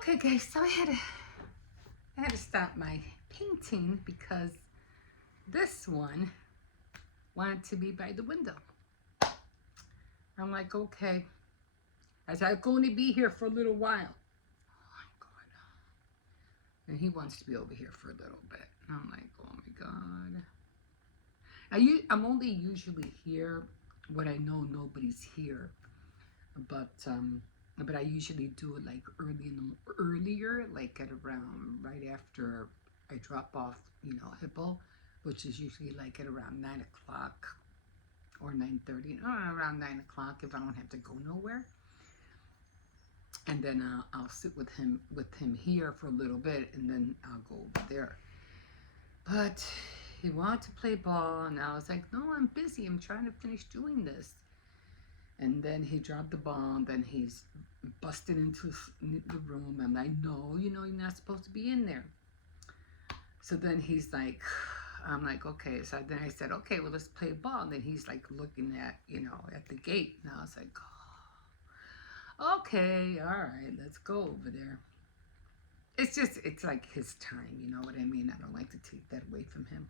Okay, guys, so I had to stop my painting because this one wanted to be by the window. I'm like, okay, as I'm going to be here for a little while. Oh my God. And he wants to be over here for a little bit. And I'm like, oh my God. I'm only usually here when I know nobody's here, but I usually do it like earlier, like at around right after I drop off, Hippo, which is usually like at around 9 o'clock or 9:30, or around 9 o'clock if I don't have to go nowhere. And then I'll sit with him here for a little bit, and then I'll go over there. But he wanted to play ball, and I was like, no, I'm busy. I'm trying to finish doing this. And then he dropped the ball, and then he's busted into the room, and I know, you're not supposed to be in there. So then he's like, I'm like, okay. So then I said, okay, well, let's play ball. And then he's like looking at the gate. And I was like, oh, okay, all right, let's go over there. It's like his time, you know what I mean? I don't like to take that away from him.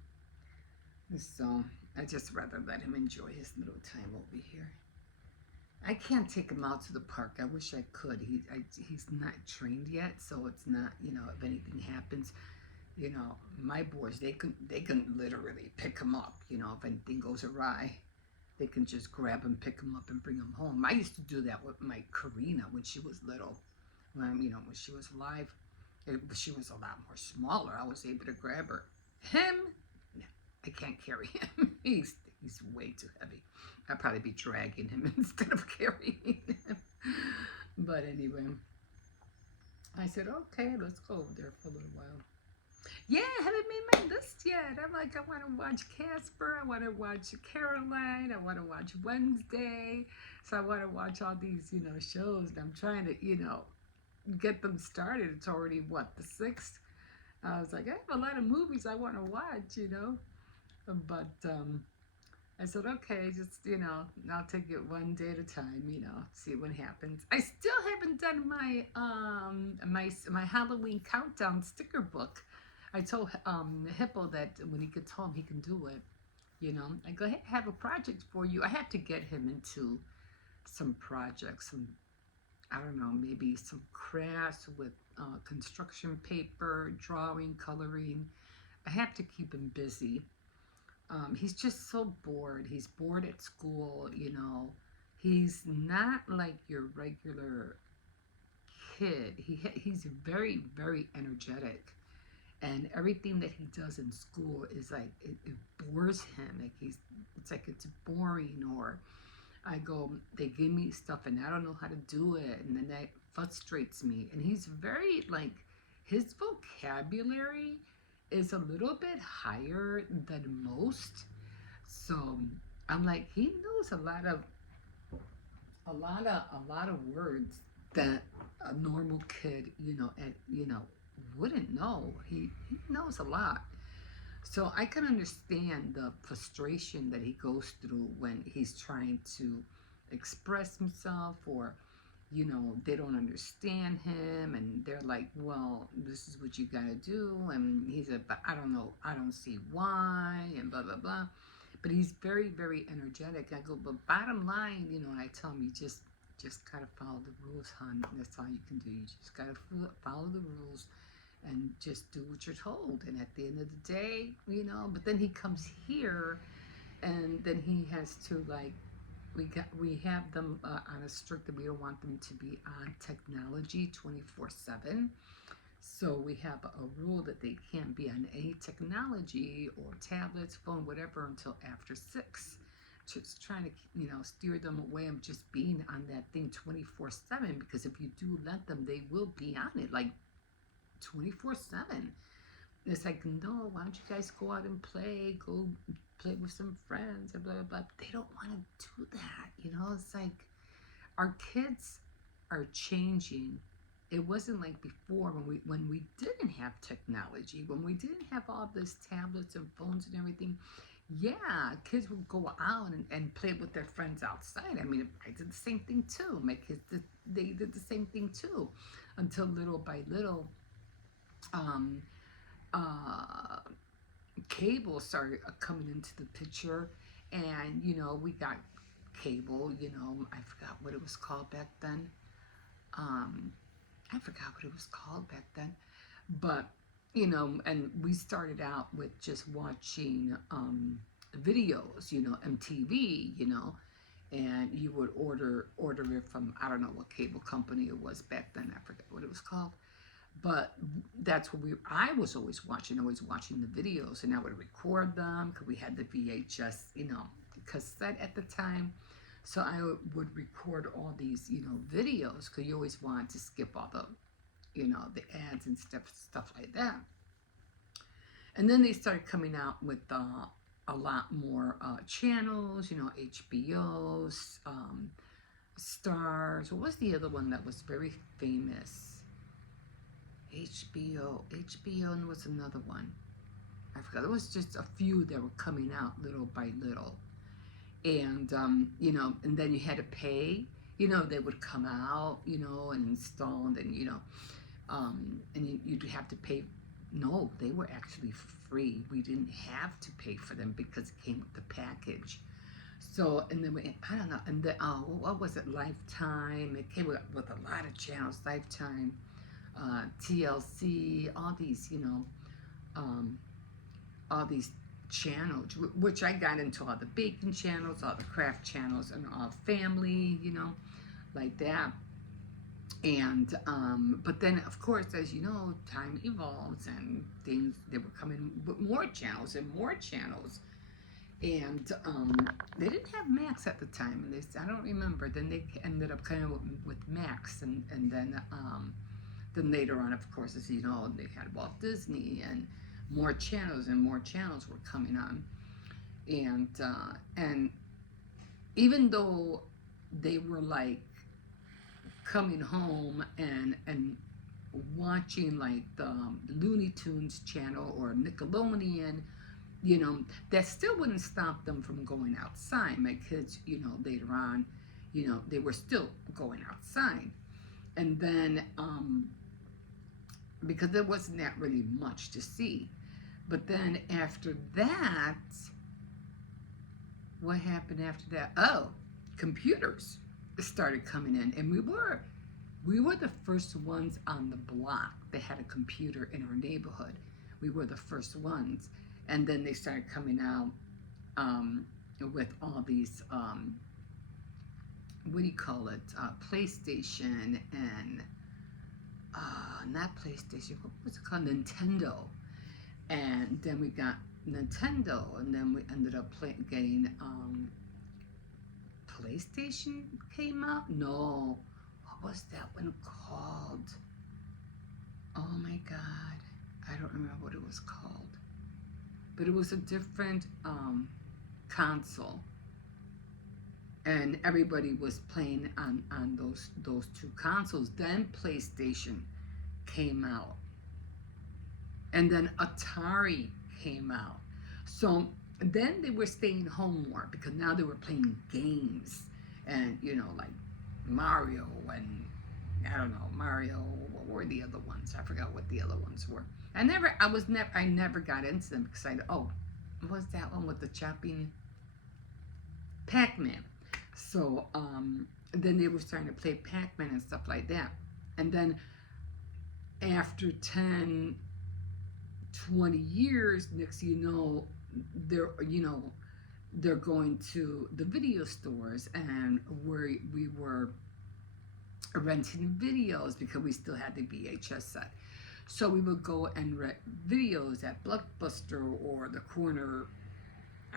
So I just rather let him enjoy his little time over here. I can't take him out to the park. I wish I could. He's not trained yet, so it's not. If anything happens, my boys they can literally pick him up. If anything goes awry, they can just grab him, pick him up, and bring him home. I used to do that with my Karina when she was little. When she was alive, she was a lot more smaller. I was able to grab her. Him, no, I can't carry him. He's way too heavy. I'd probably be dragging him instead of carrying him. But anyway, I said, okay, let's go over there for a little while. Yeah, I haven't made my list yet. I'm like, I want to watch Casper. I want to watch Caroline. I want to watch Wednesday. So I want to watch all these, shows. And I'm trying to, get them started. It's already, what, the 6th? I was like, I have a lot of movies I want to watch. But I said, okay, just, I'll take it one day at a time, see what happens. I still haven't done my Halloween countdown sticker book. I told Hippo that when he gets home, he can do it. I go, hey, I have a project for you. I have to get him into some projects, I don't know, maybe some crafts with construction paper, drawing, coloring. I have to keep him busy. He's just so bored. He's bored at school. He's not like your regular kid. He's very, very energetic. And everything that he does in school is like, it bores him. It's like it's boring. Or I go, they give me stuff and I don't know how to do it. And then that frustrates me. And he's very, like, his vocabulary is a little bit higher than most. So I'm like, he knows a lot of words that a normal kid, wouldn't know. He knows a lot. So I can understand the frustration that he goes through when he's trying to express himself, or they don't understand him, and they're like, well, this is what you gotta do. And he's like, but I don't know, I don't see why, and blah blah blah. But he's very, very energetic. I go, but bottom line, and I tell him, you just gotta follow the rules, hon. That's all you can do. You just gotta follow the rules and just do what you're told. And at the end of the day, but then he comes here, and then he has to, like, we have them on a strict that we don't want them to be on technology 24/7. So we have a rule that they can't be on any technology or tablets, phone, whatever, until after 6. Just trying to, steer them away of just being on that thing 24/7, because if you do let them, they will be on it like 24/7. It's like, no, why don't you guys go out and go play with some friends, and blah blah blah. They don't want to do that. It's like our kids are changing. It wasn't like before when we didn't have technology, when we didn't have all this tablets and phones and everything. Yeah, kids would go out and play with their friends outside. I mean, I did the same thing too. My kids did, they did the same thing too, until little by little, um, uh, cable started coming into the picture, and we got cable. I forgot what it was called back then. Um, I forgot what it was called back then, but and we started out with just watching videos, MTV, and you would order it from, I don't know what cable company it was back then. I forget what it was called, but that's what I was always watching the videos, and I would record them because we had the VHS, cassette at the time. So I would record all these, videos because you always wanted to skip all the ads and stuff like that. And then they started coming out with a lot more channels, HBO's, Stars. What was the other one that was very famous? HBO was another one. I forgot. There was just a few that were coming out little by little, and and then you had to pay. They would come out, and install, and then you'd have to pay. No, they were actually free. We didn't have to pay for them because it came with the package. So, and then I don't know, and then what was it? Lifetime. It came with a lot of channels. Lifetime, TLC, um, all these channels, which I got into all the baking channels, all the craft channels, and all family, like that. And but then, of course, as you know, time evolves and things, they were coming with more channels and more channels. And they didn't have Max at the time, and I don't remember. Then they ended up kind of with Max, and then later on, of course, as you know, they had Walt Disney, and more channels and more channels were coming on. And even though they were like coming home and watching like the Looney Tunes channel or Nickelodeon, that still wouldn't stop them from going outside. My kids, later on, they were still going outside. And then, because there wasn't that really much to see. But then after that, what happened after that? Oh, computers started coming in, and we were the first ones on the block that had a computer in our neighborhood. We were the first ones, and then they started coming out with all these what do you call it? PlayStation and not PlayStation. What was it called? Nintendo. And then we got Nintendo, and then we ended up getting PlayStation came out. No, what was that one called? Oh my God, I don't remember what it was called, but it was a different console, and everybody was playing on those two consoles. Then PlayStation came out, and then Atari came out. So then they were staying home more because now they were playing games, and like Mario, and I don't know, Mario. What were the other ones? I forgot what the other ones were. I never got into them because what was that one with the chopping? Pac-Man. So then they were starting to play Pac-Man and stuff like that, and then after 10, 20 years, next you know, they're going to the video stores, and we were renting videos because we still had the VHS set. So we would go and rent videos at Blockbuster or the corner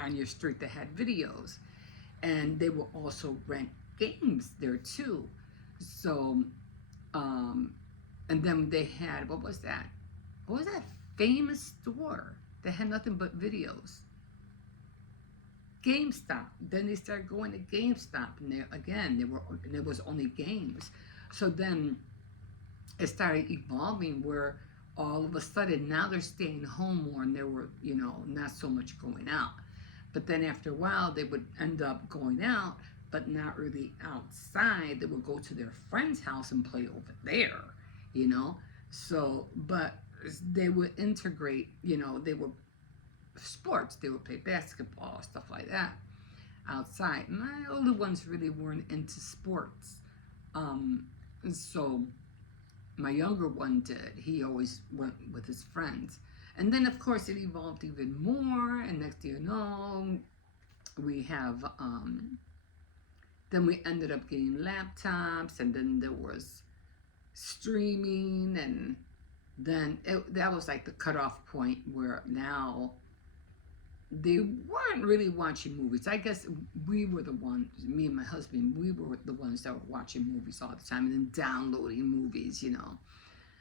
on your street that had videos, and they will also rent games there too. So and then they had, what was that famous store that had nothing but videos? GameStop. Then they started going to GameStop, and there was only games. So then it started evolving where all of a sudden now they're staying home more, and there were not so much going out. But then after a while, they would end up going out, but not really outside. They would go to their friend's house and play over there, you know. So, but they would integrate, you know, they would sports. They would play basketball, stuff like that outside. My older ones really weren't into sports. Um, so my younger one did. He always went with his friends. And then, of course, it evolved even more. And next thing you know, we have, then we ended up getting laptops. And then there was streaming. And then that was like the cutoff point where now they weren't really watching movies. I guess we were the ones, me and my husband, we were the ones that were watching movies all the time and then downloading movies, you know,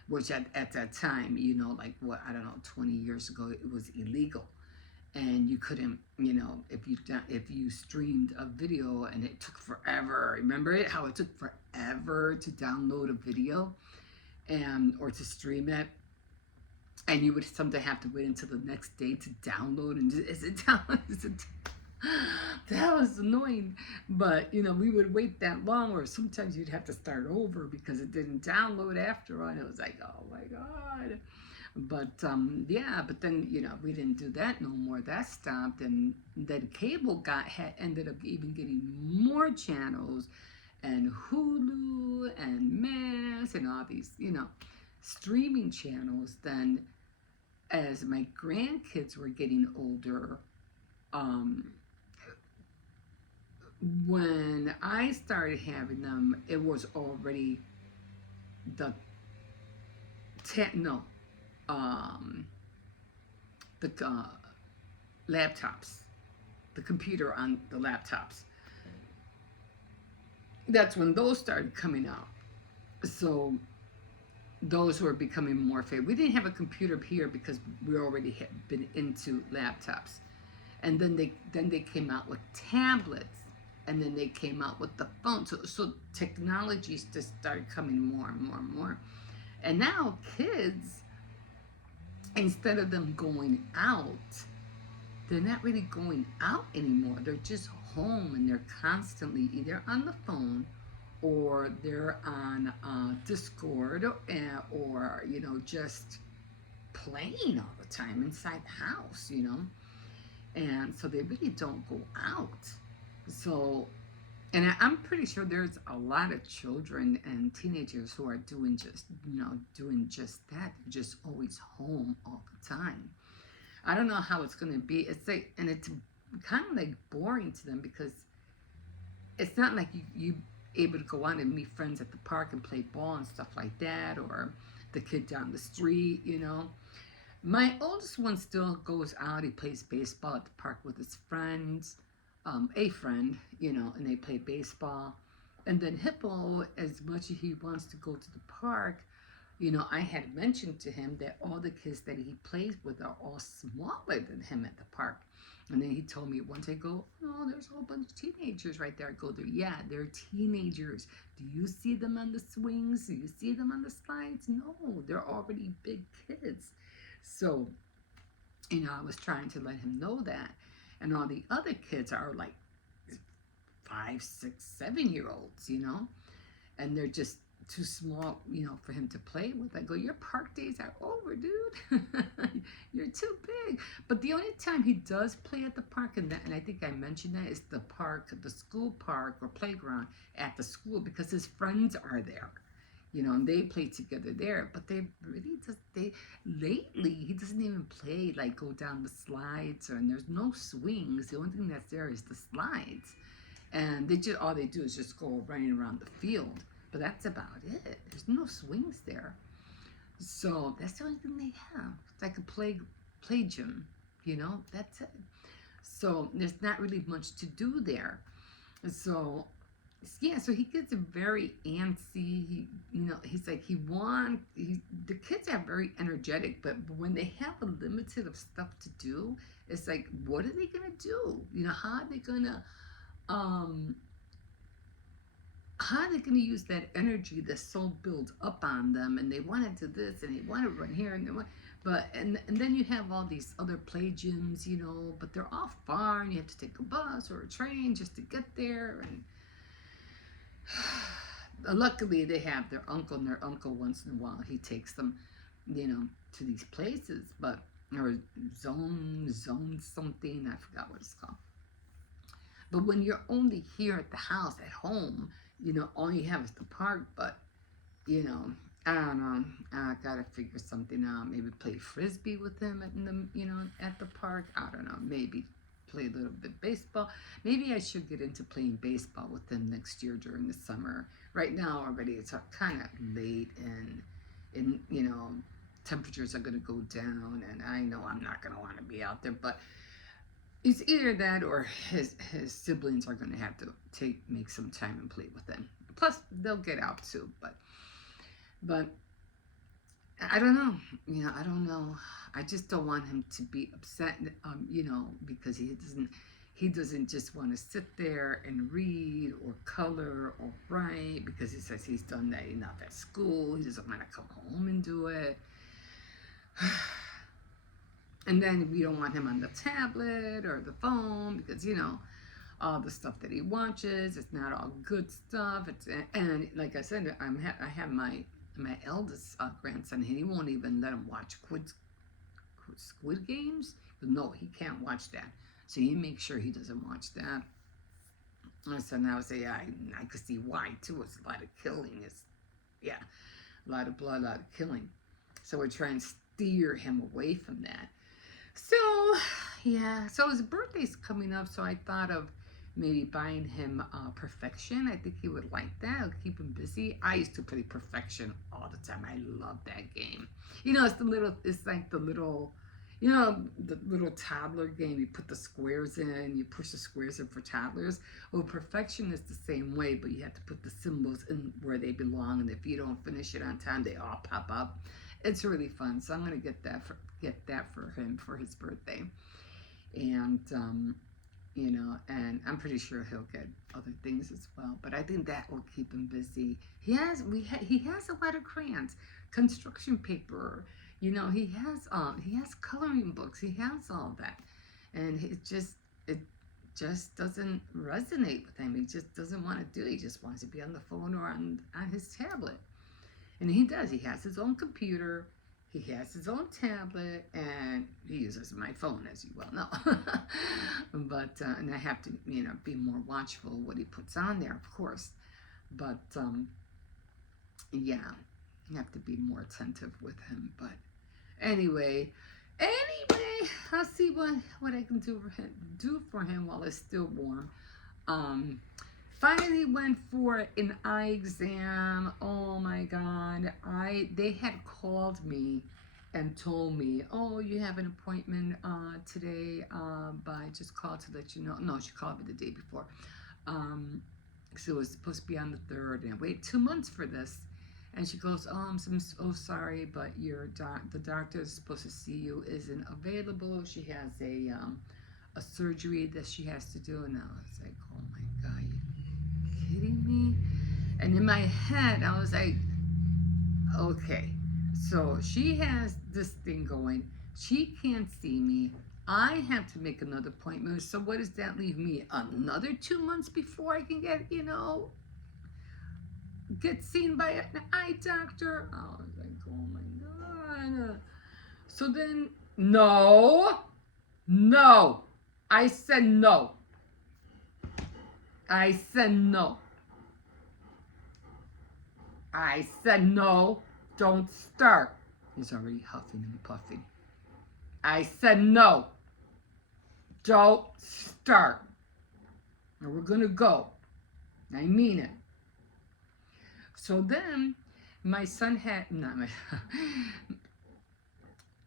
which at that time, you know, like what, I don't know, 20 years ago, it was illegal. And you couldn't, you know, if you streamed a video and it took forever. Remember it? How it took forever to download a video and or to stream it, and you would sometimes have to wait until the next day to download. And just, is it down? Is it? That was annoying. But you know, we would wait that long, or sometimes you'd have to start over because it didn't download after all. And it was like, oh my god. But yeah, but then you know we didn't do that no more. That stopped, and then cable ended up even getting more channels, and Hulu and Mass and all these streaming channels. Then as my grandkids were getting older, um, when I started having them, it was already the no the laptops, the computer on the laptops. That's when those started coming out. So those were becoming more favorite. We didn't have a computer here because we already had been into laptops, and then they came out with tablets, and then they came out with the phone. So technologies just started coming more and more and more, and now kids, instead of them going out, they're not really going out anymore. They're just home, and they're constantly either on the phone or they're on Discord, or just playing all the time inside the house, and so they really don't go out. So, and I'm pretty sure there's a lot of children and teenagers who are doing just that. They're just always home all the time. I don't know how it's going to be. It's like, and it's kind of like boring to them because it's not like you able to go out and meet friends at the park and play ball and stuff like that, or the kid down the street. My oldest one still goes out. He plays baseball at the park with his friends, a friend, and they play baseball. And then Hippo, as much as he wants to go to the park, I had mentioned to him that all the kids that he plays with are all smaller than him at the park. And then he told me once, I go, oh, there's a whole bunch of teenagers right there. I go there, yeah, they're teenagers. Do you see them on the swings? Do you see them on the slides? No, they're already big kids. So, I was trying to let him know that. And all the other kids are like 5, 6, 7-year-olds, and they're just too small, for him to play with. I go, your park days are over, dude. You're too big. But the only time he does play at the park, and I think I mentioned that, is the park, the school park or playground at the school, because his friends are there, and they play together there. But lately, he doesn't even play, like go down the slides, and there's no swings. The only thing that's there is the slides. And all they do is just go running around the field. But that's about it. There's no swings there. So that's the only thing they have. It's like a play gym, that's it. So there's not really much to do there. So yeah, so he gets very antsy. He's like, the kids are very energetic, but when they have a limited of stuff to do, it's like, what are they gonna do? How are they gonna use that energy that's so built up on them, and they want to do this and they want to run here and they want, But and then you have all these other play gyms, you know, but they're all far, and you have to take a bus or a train just to get there. And luckily, they have their uncle, and their uncle once in a while he takes them, you know, to these places. But or zone something, I forgot what it's called. But when you're only here at the house at home, you know, all you have is the park. But you know, I don't know. I gotta figure something out. Maybe play frisbee with him at the, you know, at the park. I don't know. Maybe play a little bit baseball. Maybe I should get into playing baseball with him next year during the summer. Right now, already it's kind of late, and you know, temperatures are gonna go down, and I know I'm not gonna want to be out there, but. It's either that or his siblings are gonna have to make some time and play with him. Plus, they'll get out too, but I don't know. You know, I don't know. I just don't want him to be upset. You know, because he doesn't just want to sit there and read or color or write because he says he's done that enough at school. He doesn't want to come home and do it. And then we don't want him on the tablet or the phone because, you know, all the stuff that he watches, it's not all good stuff. And like I said, I have my eldest grandson, and he won't even let him watch Squid Games. No, he can't watch that. So you make sure he doesn't watch that. And so now I could see why too. It's a lot of killing. Yeah, a lot of blood, a lot of killing. So we're trying to steer him away from that. So yeah, so his birthday's coming up, so I thought of maybe buying him Perfection. I think he would like that. It'll keep him busy. I used to play Perfection all the time. I love that game. You know, it's like the little, you know, the little toddler game. You put the squares in, you push the squares in for toddlers. Well, Perfection is the same way, but you have to put the symbols in where they belong, and if you don't finish it on time, they all pop up. It's really fun, so I'm gonna get that for him for his birthday, and you know, and I'm pretty sure he'll get other things as well. But I think that will keep him busy. He has a lot of crayons, construction paper. You know, he has coloring books. He has all that, and it just doesn't resonate with him. He just doesn't want to do it. He just wants to be on the phone or on his tablet. And he does. He has his own computer. He has his own tablet, and he uses my phone, as you well know. But and I have to, you know, be more watchful what he puts on there, of course. But yeah, you have to be more attentive with him. But anyway, I'll see what I can do for him while it's still warm. Finally went for an eye exam. Oh my God. They had called me and told me, oh, you have an appointment today, but I just called to let you know. No, she called me the day before. So it was supposed to be on the 3rd, and I waited 2 months for this. And she goes, oh, I'm so sorry, but the doctor is supposed to see you isn't available. She has a surgery that she has to do. And I was like, oh my God, kidding me? And in my head, I was like, okay, so she has this thing going. She can't see me. I have to make another appointment. So what does that leave me? Another 2 months before I can get seen by an eye doctor? I was like, oh my God. So then, no. I said no. I said no. I said no, don't start. He's already huffing and puffing. I said no, don't start. And we're gonna go. I mean it. So then my son had, not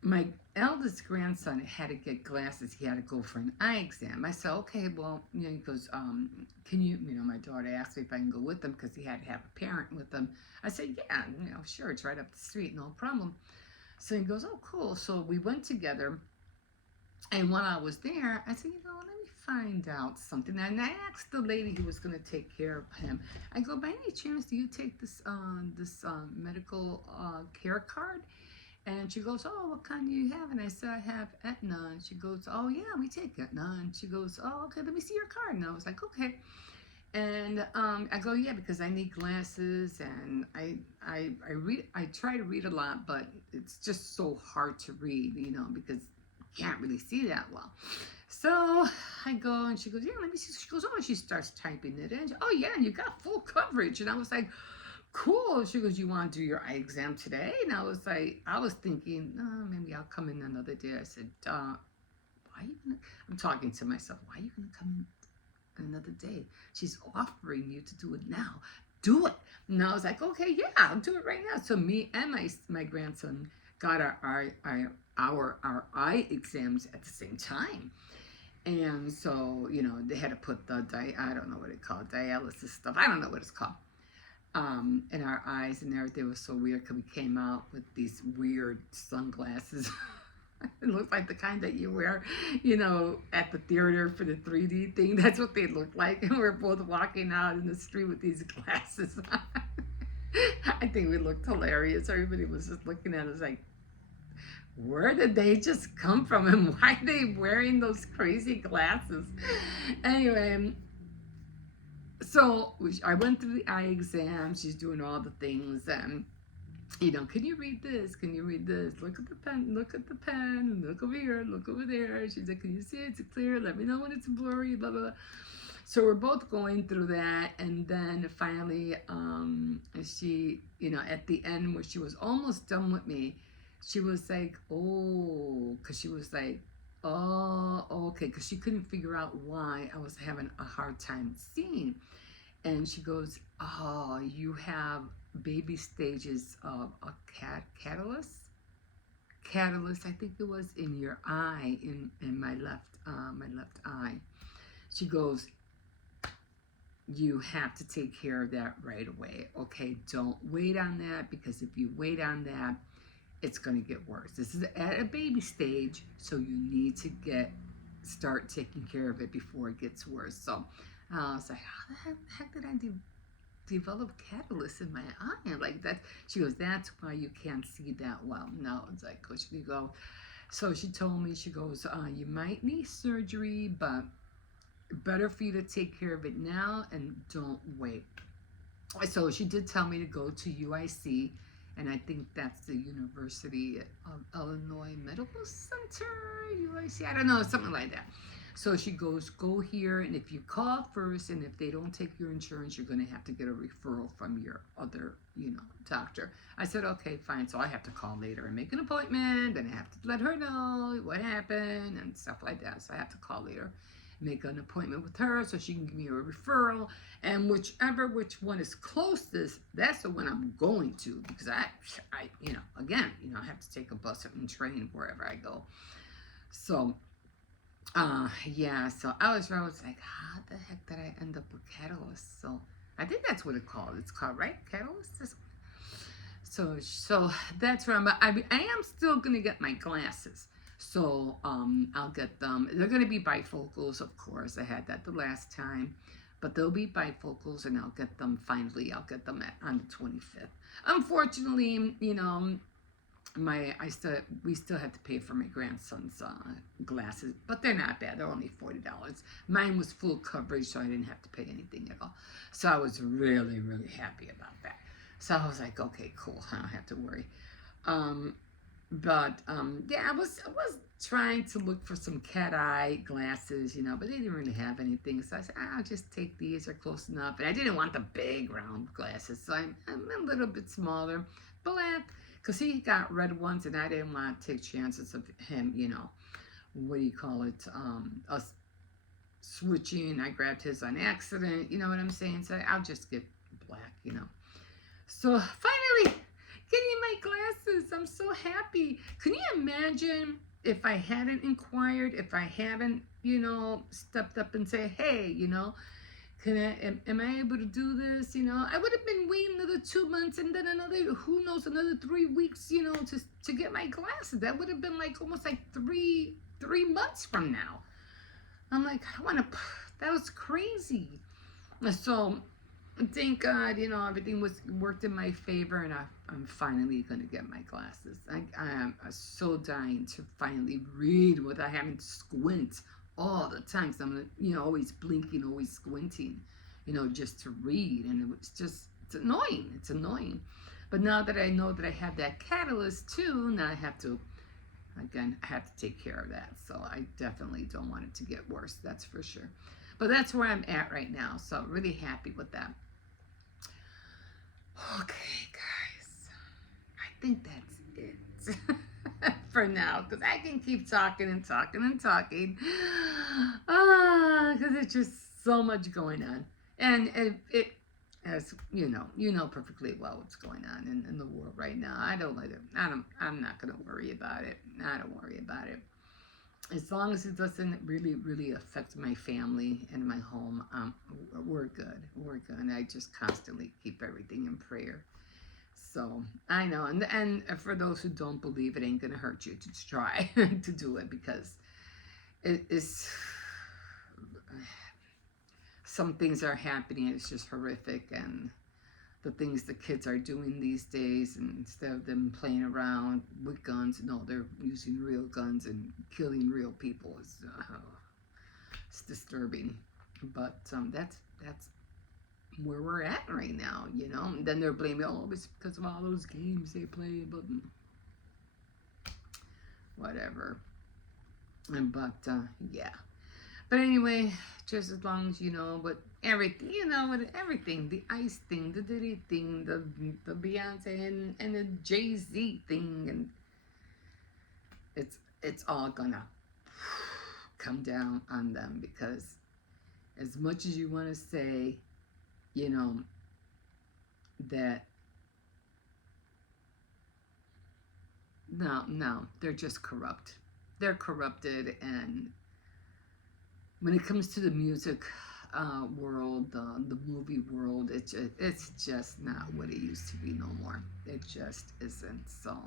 my eldest grandson had to get glasses. He had to go for an eye exam. I said, okay, well, you know, he goes, can you know, my daughter asked me if I can go with him because he had to have a parent with him. I said, yeah, you know, sure, it's right up the street, no problem. So he goes, oh, cool. So we went together. And when I was there, I said, you know, let me find out something. And I asked the lady who was going to take care of him. I go, by any chance, do you take this medical care card? And she goes, oh, what kind do you have? And I said, I have Aetna. And she goes, oh, yeah, we take Aetna. And she goes, oh, okay, let me see your card. And I was like, okay. And I go, yeah, because I need glasses, and I read. I try to read a lot, but it's just so hard to read, because you can't really see that well. So I go, and she goes, yeah, let me see. She goes, oh, and she starts typing it in. Oh, yeah, and you got full coverage. And I was like, cool. She goes, you want to do your eye exam today? And I was like, I was thinking, oh, maybe I'll come in another day. I said, why are you gonna? I'm talking to myself. Why are you gonna come in another day? She's offering you to do it now. Do it. And I was like, okay, yeah, I'll do it right now. So me and my grandson got our eye exams at the same time. And so, they had to put the I don't know what it called, dialysis stuff. I don't know what it's called. In our eyes, and everything was so weird because we came out with these weird sunglasses. It looked like the kind that you wear, at the theater for the 3D thing. That's what they looked like. And we're both walking out in the street with these glasses on. I think we looked hilarious. Everybody was just looking at us like, where did they just come from? And why are they wearing those crazy glasses? Anyway, so I went through the eye exam. She's doing all the things. And can you read this? Can you read this? Look at the pen, look at the pen, look over here, look over there. She's like, can you see it? It's clear? Let me know when it's blurry, blah, blah, blah. So we're both going through that. And then finally, she, at the end where she was almost done with me, she was like, oh, because she was like, oh, okay, because she couldn't figure out why I was having a hard time seeing. And she goes, oh, you have baby stages of a catalyst, I think it was, in your eye, in my left eye. She goes, you have to take care of that right away. Okay, don't wait on that, because if you wait on that, it's going to get worse. This is at a baby stage, so you need to start taking care of it before it gets worse. So I was like, how the heck did I develop catalyst in my eye? Like that. She goes, that's why you can't see that well. No, it's like, she go. So she told me, she goes, you might need surgery, but better for you to take care of it now and don't wait. So she did tell me to go to UIC, and I think that's the University of Illinois Medical Center, UIC, I don't know, something like that. So she goes, go here, and if you call first, and if they don't take your insurance, you're going to have to get a referral from your other, doctor. I said, okay, fine. So I have to call later and make an appointment, and I have to let her know what happened and stuff like that. So I have to call later, make an appointment with her so she can give me a referral, and which one is closest, that's the one I'm going to, because I again, I have to take a bus and train wherever I go. So yeah, so I was like, how the heck did I end up with catalyst? So I think that's what it's called, right? Catalyst. So that's where I am still gonna get my glasses. So I'll get them. They're gonna be bifocals, of course. I had that the last time, but they'll be bifocals, and I'll get them finally. I'll get them on the 25th. Unfortunately, we still had to pay for my grandson's glasses, but they're not bad. They're only $40. Mine was full coverage, so I didn't have to pay anything at all. So I was really, really happy about that. So I was like, okay, cool. I don't have to worry. Yeah, I was trying to look for some cat eye glasses, but they didn't really have anything. So I said, I'll just take these. They're close enough. And I didn't want the big round glasses, so I'm a little bit smaller, black, because he got red ones, and I didn't want to take chances of him, what do you call it, us switching. I grabbed his on accident, you know what I'm saying? So I'll just get black, So finally, getting my glasses. I'm so happy. Can you imagine if I hadn't inquired, if I haven't, stepped up and say, hey, am I able to do this? I would have been waiting another 2 months, and then another 3 weeks, to get my glasses. That would have been like almost like three months from now. I'm like, that was crazy. So thank God, everything worked in my favor, and I'm finally going to get my glasses. I am so dying to finally read without having to squint all the time. So I'm, always blinking, always squinting, just to read. And it's annoying. It's annoying. But now that I know that I have that catalyst too, now I have to, again, I have to take care of that. So I definitely don't want it to get worse. That's for sure. But that's where I'm at right now. So really happy with that. Okay, guys. I think that's it for now, because I can keep talking and talking and talking. Because it's just so much going on. And it as you know perfectly well what's going on in the world right now. I'm not going to worry about it. I don't worry about it. As long as it doesn't really, really affect my family and my home, we're good. We're good. And I just constantly keep everything in prayer. So I know, and for those who don't believe, it ain't gonna hurt you to try to do it, because it is. Some things are happening. It's just horrific, and the things the kids are doing these days, and instead of them playing around with guns, no, they're using real guns and killing real people. It's disturbing, but that's where we're at right now, And then they're blaming, oh, it's because of all those games they play, but whatever. But yeah. But anyway, just as long as but everything, with everything, the Ice thing, the Diddy thing, the Beyonce and the Jay-Z thing, and it's all gonna come down on them, because as much as you want to say, that no, they're just corrupt. They're corrupted, and when it comes to the music world, the movie world, it's just not what it used to be no more. It just isn't. So,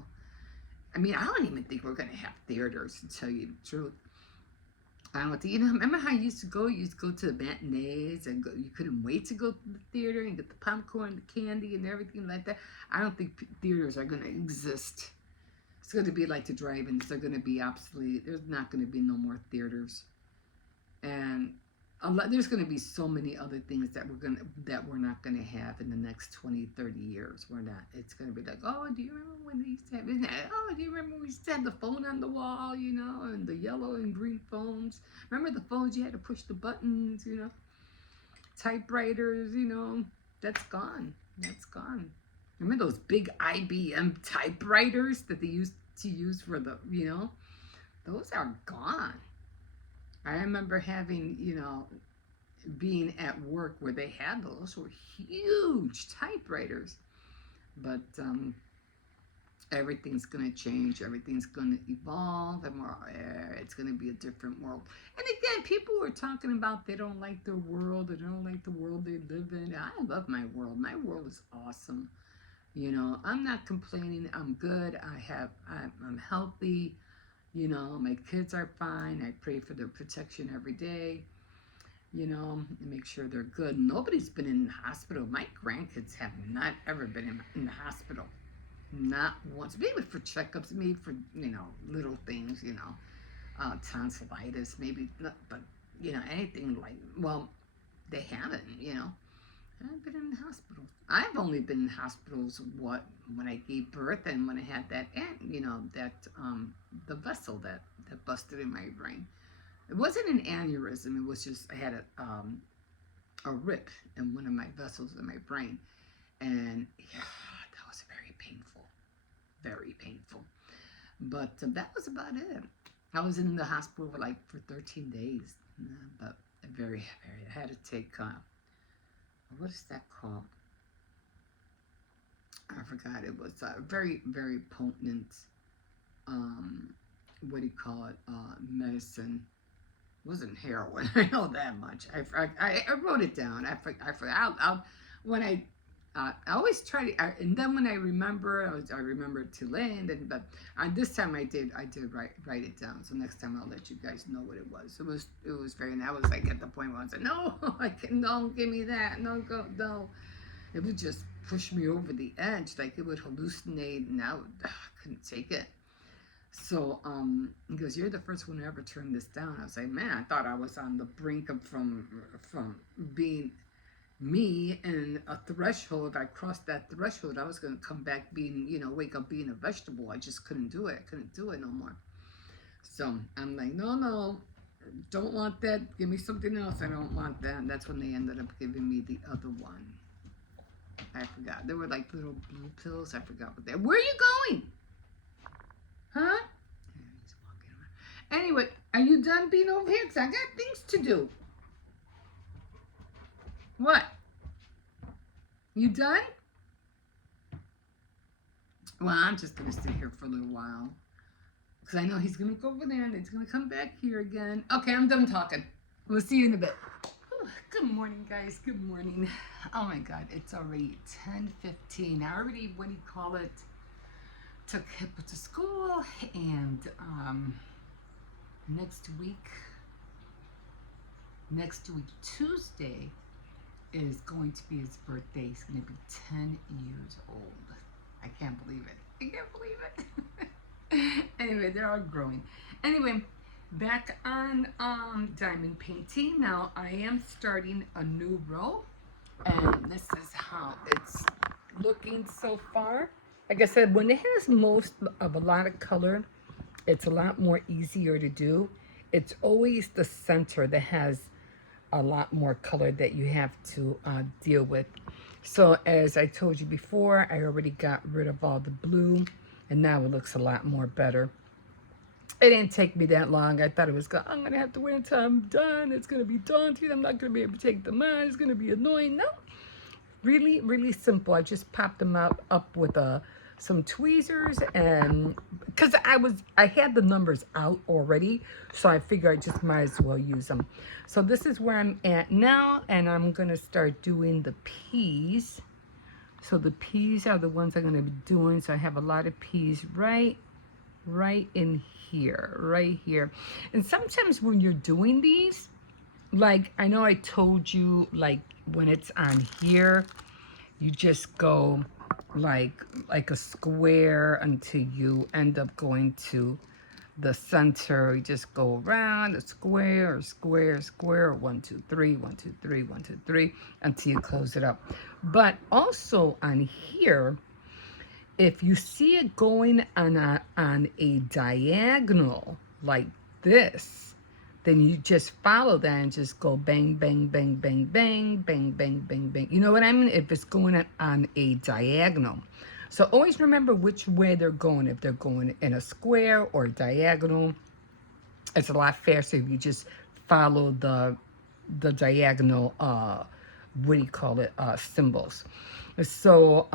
I mean, I don't even think we're gonna have theaters, to tell you the truth. I don't think, remember how you used to go? You used to go to the matinees, and you couldn't wait to go to the theater and get the popcorn, the candy, and everything like that. I don't think theaters are gonna exist. It's gonna be like the drive-ins. They're gonna be obsolete. There's not gonna be no more theaters. And there's going to be so many other things that we're not going to have in the next 20, 30 years. We're not. It's going to be like, oh, do you remember when they used to have? Oh, do you remember when we used to have the phone on the wall, and the yellow and green phones? Remember the phones you had to push the buttons, typewriters, that's gone. That's gone. Remember those big IBM typewriters that they used to use for the, those are gone. I remember having, being at work where they had those were huge typewriters. But everything's going to change. Everything's going to evolve. And it's going to be a different world. And again, people were talking about they don't like their world. They don't like the world they live in. I love my world. My world is awesome. I'm not complaining. I'm good. I'm healthy. My kids are fine. I pray for their protection every day, and make sure they're good. Nobody's been in the hospital. My grandkids have not ever been in the hospital. Not once. Maybe for checkups, maybe for, little things, tonsillitis, maybe, but, anything like, well, they haven't, I've been in the hospital. I've only been in hospitals when I gave birth, and when I had that the vessel that busted in my brain. It wasn't an aneurysm. It was just I had a rip in one of my vessels in my brain, and yeah, that was very painful, very painful. But that was about it. I was in the hospital for 13 days, but very, very. I had to take. What is that called? I forgot. It was very, very potent, what do you call it, medicine. It wasn't heroin. I know that much. I wrote it down. I forgot. When I always try to, and then when I remember, I remember it too late. But this time I did write it down. So next time I'll let you guys know what it was. It was very. And I was like at the point where I was like, no, don't give me that. No, go, no. It was just push me over the edge. Like it would hallucinate, and I couldn't take it. So he goes, "You're the first one to ever turn this down." I was like, "Man, I thought I was on the brink of from being me and a threshold. I crossed that threshold. I was gonna come back being, wake up being a vegetable. I just couldn't do it. I couldn't do it no more." So I'm like, "No, no, don't want that. Give me something else. I don't want that." And that's when they ended up giving me the other one. I forgot. They were like little blue pills. I forgot what they. Where are you going? Huh? He's walking around. Anyway, are you done being over here? Because I got things to do. What? You done? Well, I'm just going to sit here for a little while. Because I know he's going to go over there and he's going to come back here again. Okay, I'm done talking. We'll see you in a bit. Good morning, guys. Good morning. Oh, my God. It's already 10:15. I already, what do you call it, took Hippo to school. And next week, Tuesday, is going to be his birthday. He's going to be 10 years old. I can't believe it. I can't believe it. Anyway, they're all growing. Anyway, back on diamond painting. Now I am starting a new row, and this is how it's looking so far. Like I said, when it has most of a lot of color, it's a lot more easier to do. It's always the center that has a lot more color that you have to deal with. So as I told you before, I already got rid of all the blue, and now it looks a lot more better. It didn't take me that long. I thought it was I'm gonna have to wait until I'm done. It's gonna be daunting. I'm not gonna be able to take them on. It's gonna be annoying. No, really, really simple. I just popped them up with some tweezers, and because I had the numbers out already, so I figured I just might as well use them. So this is where I'm at now, and I'm gonna start doing the peas. So the peas are the ones I'm gonna be doing. So I have a lot of peas right in here, right here. And sometimes when you're doing these, like I know I told you, like when it's on here, you just go like a square until you end up going to the center. You just go around a square, square, 1, 2, 3, 1, 2, 3, 1, 2, 3, until you close it up. But also on here, if you see it going on a diagonal like this, then you just follow that and just go bang, bang, bang, bang, bang, bang, bang, bang, bang. You know what I mean? If it's going on a diagonal. So always remember which way they're going. If they're going in a square or a diagonal, it's a lot faster if you just follow the diagonal, what do you call it, symbols. So,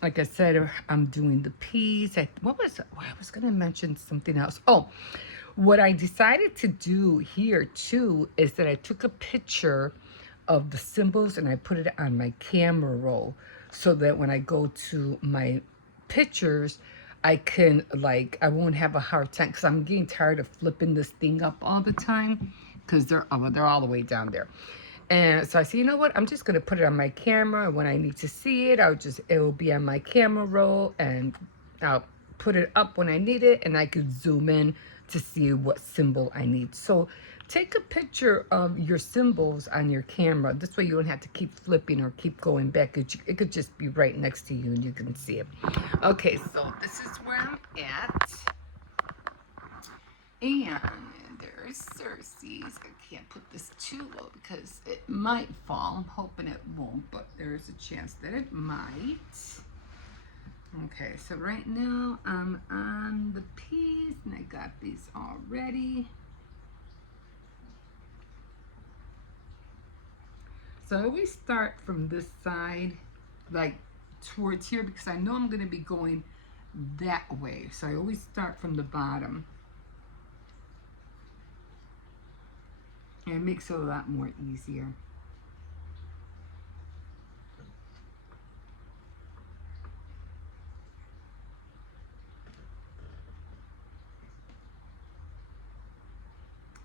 like I said, I'm doing the peas. I was going to mention something else. Oh, what I decided to do here too is that I took a picture of the symbols and I put it on my camera roll, so that when I go to my pictures, I can, like, I won't have a hard time, because I'm getting tired of flipping this thing up all the time, because they're all the way down there. And so I said, you know what, I'm just going to put it on my camera, and when I need to see it, it will be on my camera roll, and I'll put it up when I need it, and I could zoom in to see what symbol I need. So take a picture of your symbols on your camera. This way you don't have to keep flipping or keep going back. It could just be right next to you and you can see it. Okay, so this is where I'm at. And there's Cersei's. I can't put this too low because it might fall. I'm hoping it won't, but there's a chance that it might. Okay, so right now I'm on the peas, and I got these all ready. So I always start from this side, like towards here, because I know I'm going to be going that way. So I always start from the bottom. And it makes it a lot more easier.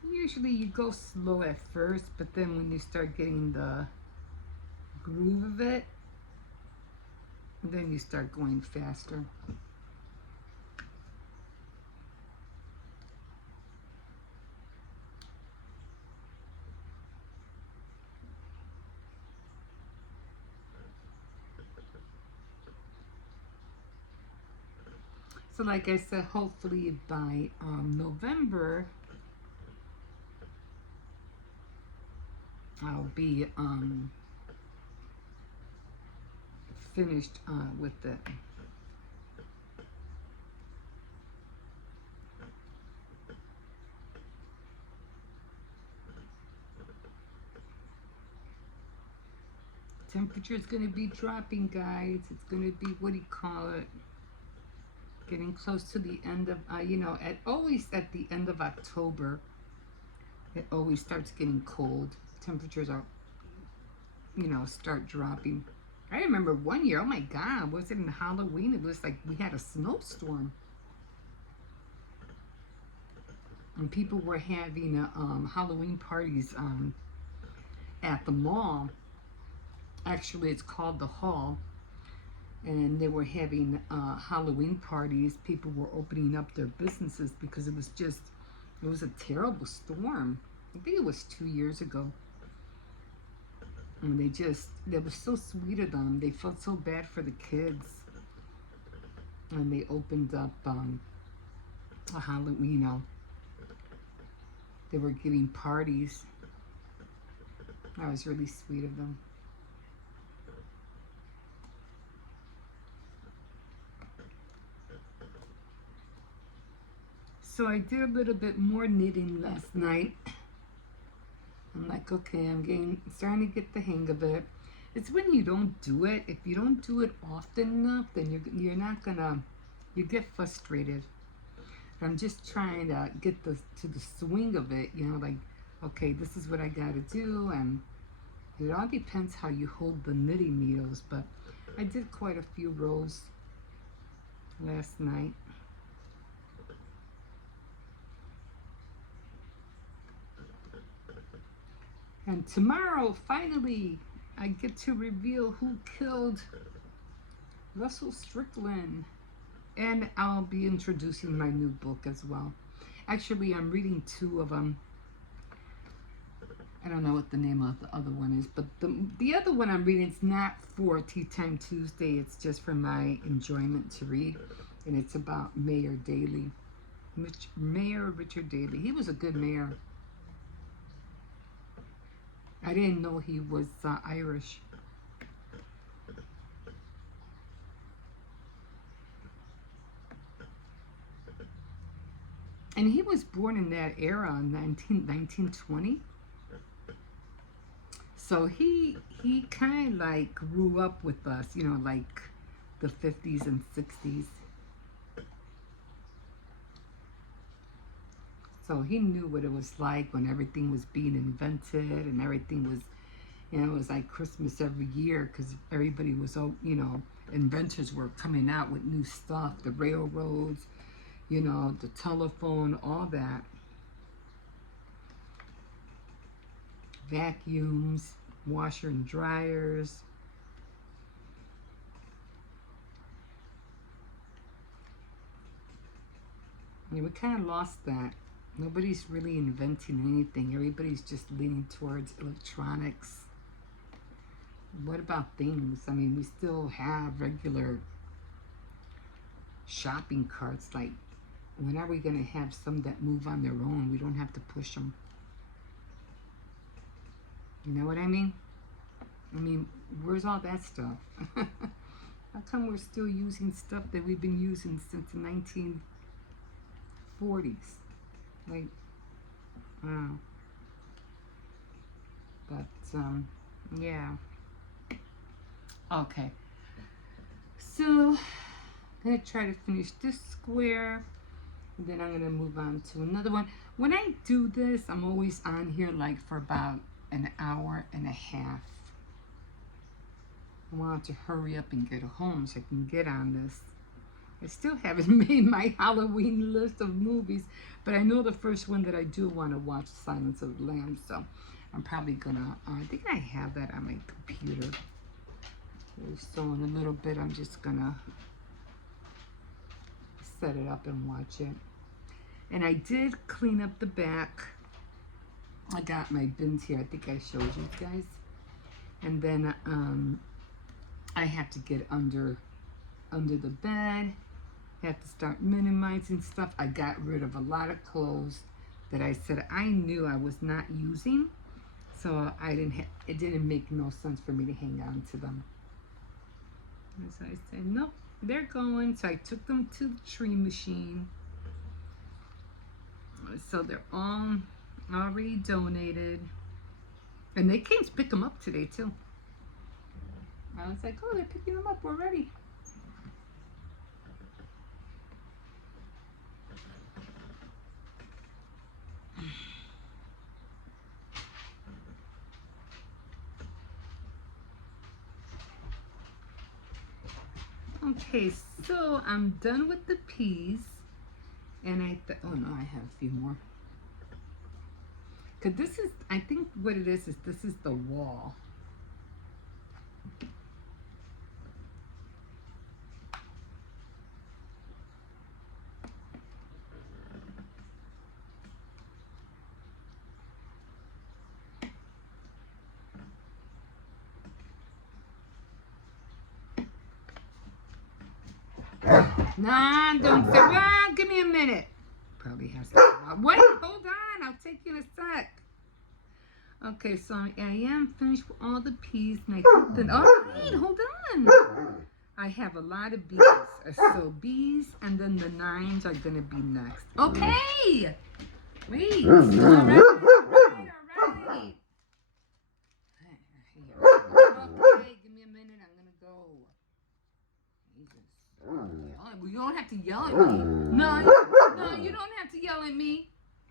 Usually you go slow at first, but then when you start getting the groove of it, And then you start going faster. So like I said, hopefully by November, I'll be finished with it. Temperature is going to be dropping, guys. It's going to be, what do you call it? Getting close to the end of, always at the end of October, it always starts getting cold. Temperatures are, start dropping. I remember one year, oh my God, was it in Halloween? It was like we had a snowstorm. And people were having Halloween parties at the mall. Actually, it's called the Hall. And they were having Halloween parties. People were opening up their businesses because it was a terrible storm. I think it was 2 years ago. And they were so sweet of them. They felt so bad for the kids. And they opened up a Halloween, they were giving parties. That was really sweet of them. So I did a little bit more knitting last night. I'm like, okay, I'm starting to get the hang of it. It's when you don't do it. If you don't do it often enough, then you're not gonna, you get frustrated. I'm just trying to get to the swing of it, like, okay, this is what I gotta do, and it all depends how you hold the knitting needles, but I did quite a few rows last night. And tomorrow, finally, I get to reveal who killed Russell Strickland. And I'll be introducing my new book as well. Actually, I'm reading 2 of them. I don't know what the name of the other one is, but the other one I'm reading, it's not for Tea Time Tuesday. It's just for my enjoyment to read. And it's about Mayor Daley. Mayor Richard Daley. He was a good mayor. I didn't know he was Irish. And he was born in that era, 1920. So he kind of like grew up with us, like the 50s and 60s. So he knew what it was like when everything was being invented and everything was, it was like Christmas every year because everybody was, inventors were coming out with new stuff, the railroads, the telephone, all that. Vacuums, washer and dryers. And we kind of lost that. Nobody's really inventing anything. Everybody's just leaning towards electronics. What about things? I mean, we still have regular shopping carts. Like, when are we going to have some that move on their own? We don't have to push them. You know what I mean? I mean, where's all that stuff? How come we're still using stuff that we've been using since the 1940s? Like, wow. But, yeah. Okay. So, I'm going to try to finish this square. And then I'm going to move on to another one. When I do this, I'm always on here like for about an hour and a half. I want to hurry up and get home so I can get on this. I still haven't made my Halloween list of movies, but I know the first one that I do want to watch, Silence of the Lambs, so I'm probably gonna, I think I have that on my computer. So in a little bit, I'm just gonna set it up and watch it. And I did clean up the back. I got my bins here. I think I showed you guys. And then I have to get under the bed. I have to start minimizing stuff. I got rid of a lot of clothes that I said I knew I was not using. So it didn't make no sense for me to hang on to them. And so I said, nope, they're going. So I took them to the tree machine. So they're all already donated. And they came to pick them up today too. I was like, oh, they're picking them up already. Okay, so I'm done with the peas, and oh no, I have a few more. Cause this is, I think what it is this is the wall. Nah, don't say, well, give me a minute. Probably has to. Wait, hold on. I'll take you in a sec. Okay, so I am finished with all the peas. And I think that, oh, wait, hold on. I have a lot of bees. So bees, and then the 9s are going to be next. Okay. Wait. All right. Okay, give me a minute. I'm going to go. Jesus. You don't have to yell at me. No, you don't have to yell at me.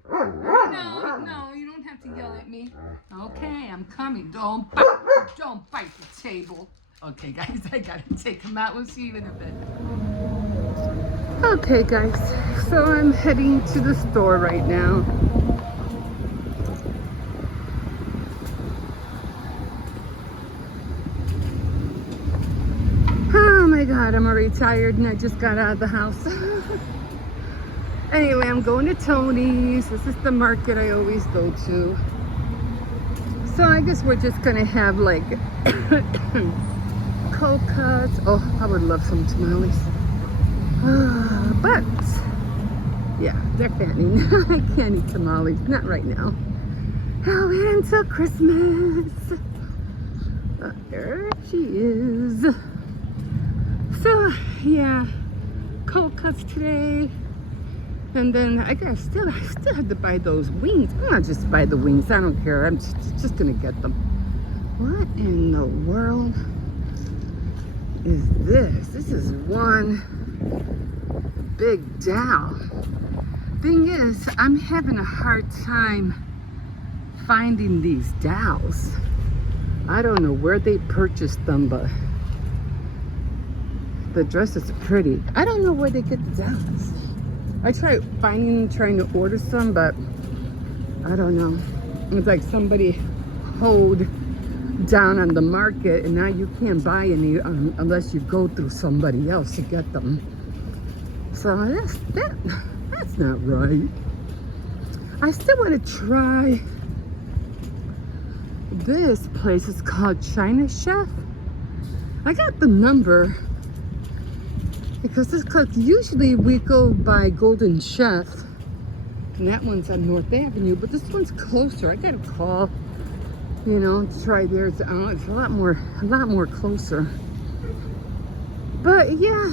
No, you don't have to yell at me. Okay, I'm coming. Don't bite the table. Okay, guys, I gotta take them out. We'll see you in a bit. Okay, guys, so I'm heading to the store right now. Oh my God, I'm already tired and I just got out of the house. Anyway, I'm going to Tony's. This is the market I always go to. So I guess we're just gonna have like cold cuts. Oh, I would love some tamales. But yeah, they're fattening. I can't eat tamales, not right now. I'll wait until Christmas. There she is. So yeah, cold cuts today. And then I still had to buy those wings. I'm not just buy the wings. I don't care. I'm just gonna get them. What in the world is this? This is one big dowel. Thing is, I'm having a hard time finding these dowels. I don't know where they purchased them, but the dress is pretty. I don't know where they get the dowels. I tried trying to order some, but I don't know. It's like somebody hold down on the market, and now you can't buy any unless you go through somebody else to get them. So that's not right. I still want to try this place. It's called China Chef. I got the number. Because this cook, usually we go by Golden Chef, and that one's on North Avenue, but this one's closer. I gotta call, to try theirs. It's a lot more closer. But yeah,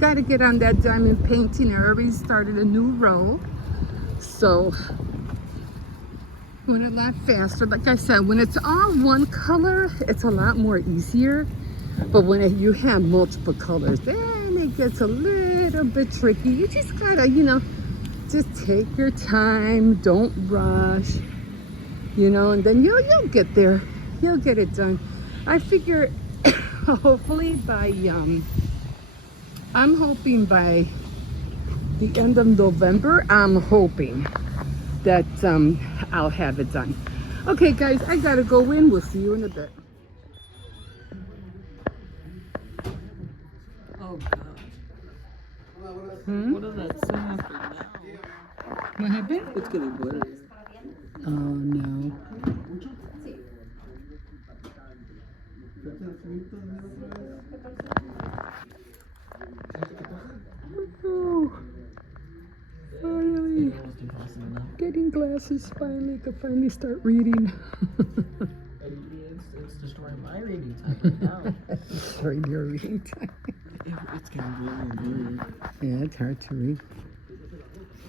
gotta get on that diamond painting. I already started a new row, so going a lot faster. Like I said, when it's all one color, it's a lot more easier. But when you have multiple colors, then it gets a little bit tricky. You just gotta, just take your time. Don't rush, and then you'll get there. You'll get it done. I figure hopefully I'm hoping by the end of November, I'm hoping that I'll have it done. Okay, guys, I gotta go in. We'll see you in a bit. What does that say after now? What happened? It's getting blurry. Oh no. Oh, finally. Getting glasses finally. Could finally start reading. It's destroying my reading time now. Destroying your reading time. It's getting blurry and blurry. Yeah, it's hard to read.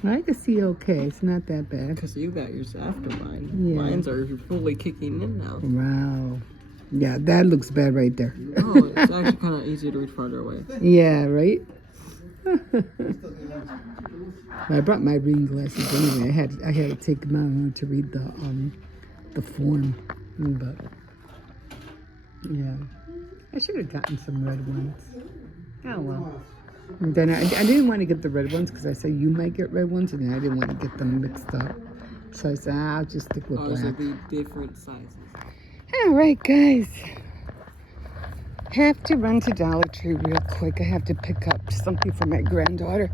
I can see okay. It's not that bad. Because you got yours after mine. Yeah. Mine's are fully kicking in now. Wow. Yeah, that looks bad right there. Oh, it's actually kind of easy to read farther away. Yeah, right? I brought my reading glasses anyway. I had to take them out to read the form. But yeah, I should have gotten some red ones. Oh well. And then I didn't want to get the red ones because I said you might get red ones, and then I didn't want to get them mixed up. So I said I'll just stick with Ours will black. be different sizes. All right, guys. Have to run to Dollar Tree real quick. I have to pick up something for my granddaughter.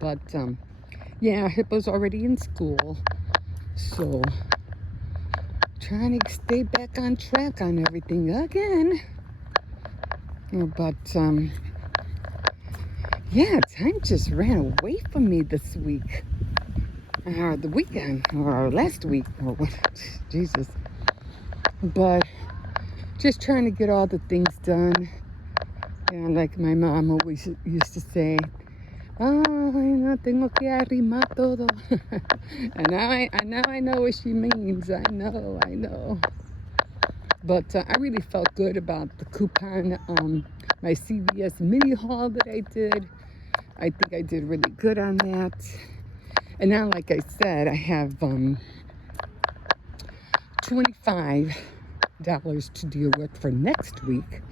But yeah, Hippo's already in school, so trying to stay back on track on everything again. But yeah, time just ran away from me this week, or the weekend, or last week, or what? Jesus. But just trying to get all the things done. Yeah, like my mom always used to say, "Oh, no, tengo que arrimar todo." And now I know what she means. I know. But I really felt good about the coupon, my CVS mini haul that I did. I think I did really good on that. And now, like I said, I have $25 to deal with for next week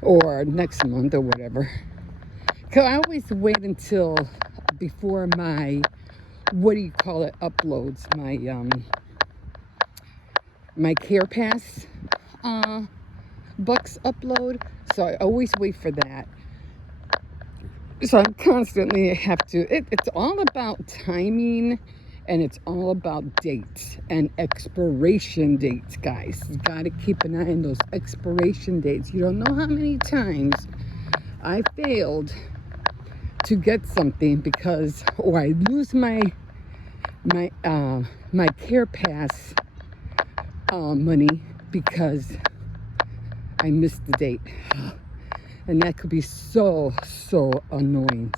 or next month or whatever. Because I always wait until before my, uploads, my Care Pass bucks upload. So I always wait for that. So I constantly have to, it's all about timing, and it's all about dates and expiration dates, guys. You got to keep an eye on those expiration dates. You don't know how many times I failed to get something because, or I lose my Care Pass money because I missed the date. And that could be so annoying,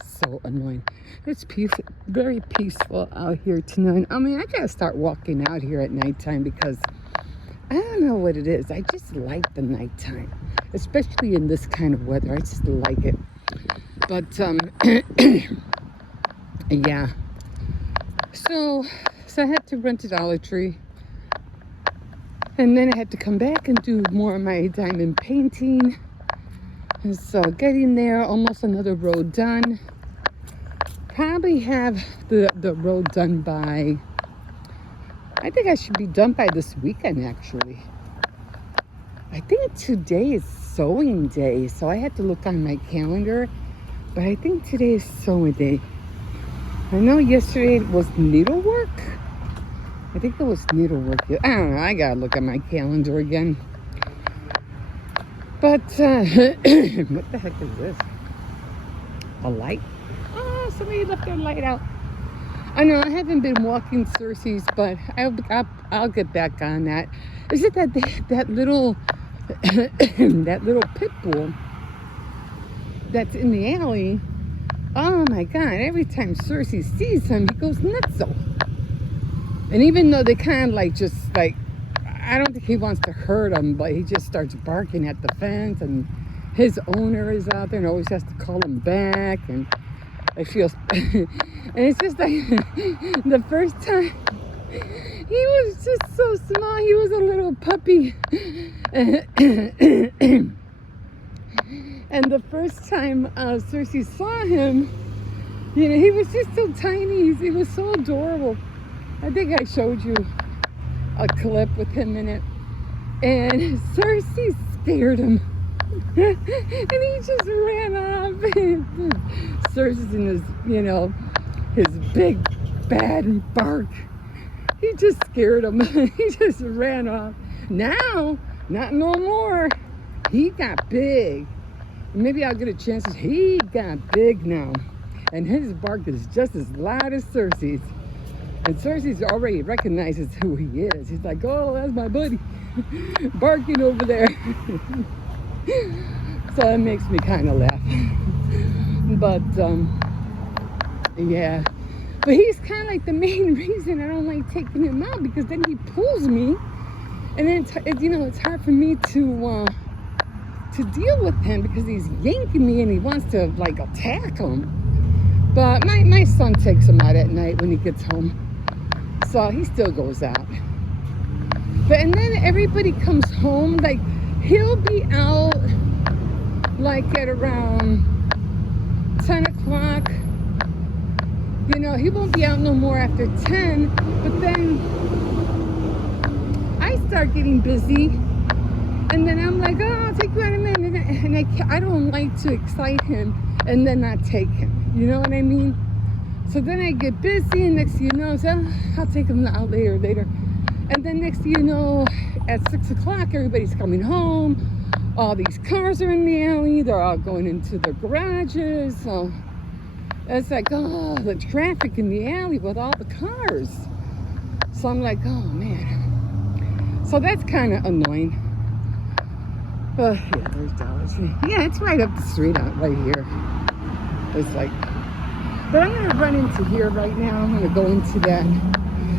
It's peaceful, very peaceful out here tonight. I mean, I gotta start walking out here at nighttime because I don't know what it is. I just like the nighttime, especially in this kind of weather. I just like it. But yeah. So I had to rent a Dollar Tree, and then I had to come back and do more of my diamond painting. And so getting there, almost another road done. Probably have the road done by, I think I should be done by this weekend, actually. I think today is sewing day, so I had to look on my calendar, but I think today is sewing day. I know yesterday was needlework. I think it was needlework. I don't know, I gotta look at my calendar again. But, what the heck is this? A light? Oh, somebody left their light out. I know I haven't been walking Cersei's, but I'll get back on that. Is it that little that little pit bull that's in the alley? Oh my God! Every time Cersei sees him, he goes nutso. And even though they kind of I don't think he wants to hurt him, but he just starts barking at the fence, and his owner is out there and always has to call him back, and I feel, and it's just like, the first time, he was just so small, he was a little puppy, and the first time Cersei saw him, he was just so tiny, he was so adorable. I think I showed you a clip with him in it, and Cersei scared him. And he just ran off. Cersei's in his, his big bad bark. He just scared him. He just ran off. Now, not no more. He got big. Maybe I'll get a chance. He got big now. And his bark is just as loud as Cersei's. And Cersei's already recognizes who he is. He's like, oh, that's my buddy. Barking over there. So that makes me kind of laugh. But, yeah. But he's kind of like the main reason I don't like taking him out, because then he pulls me. And then, it's hard for me to deal with him because he's yanking me and he wants to, like, attack him. But my son takes him out at night when he gets home. So he still goes out. But, and then everybody comes home, like, he'll be out, like, at around 10 o'clock. He won't be out no more after 10. But then I start getting busy. And then I'm like, oh, I'll take you out in a minute. And I don't like to excite him and then not take him. You know what I mean? So then I get busy, and next thing you know, I'll take him out later. And then next thing you know, at 6 o'clock, everybody's coming home. All these cars are in the alley. They're all going into their garages. So it's like, oh, the traffic in the alley with all the cars. So I'm like, oh, man. So that's kind of annoying. But yeah, there's Dollar Tree. Yeah, it's right up the street, right here. It's like, but I'm going to run into here right now. I'm going to go into that.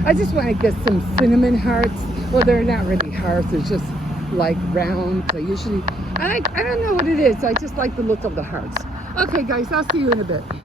I just want to get some cinnamon hearts. Well, they're not really hearts. They're just like round. So usually, I don't know what it is. I just like the look of the hearts. Okay, guys, I'll see you in a bit.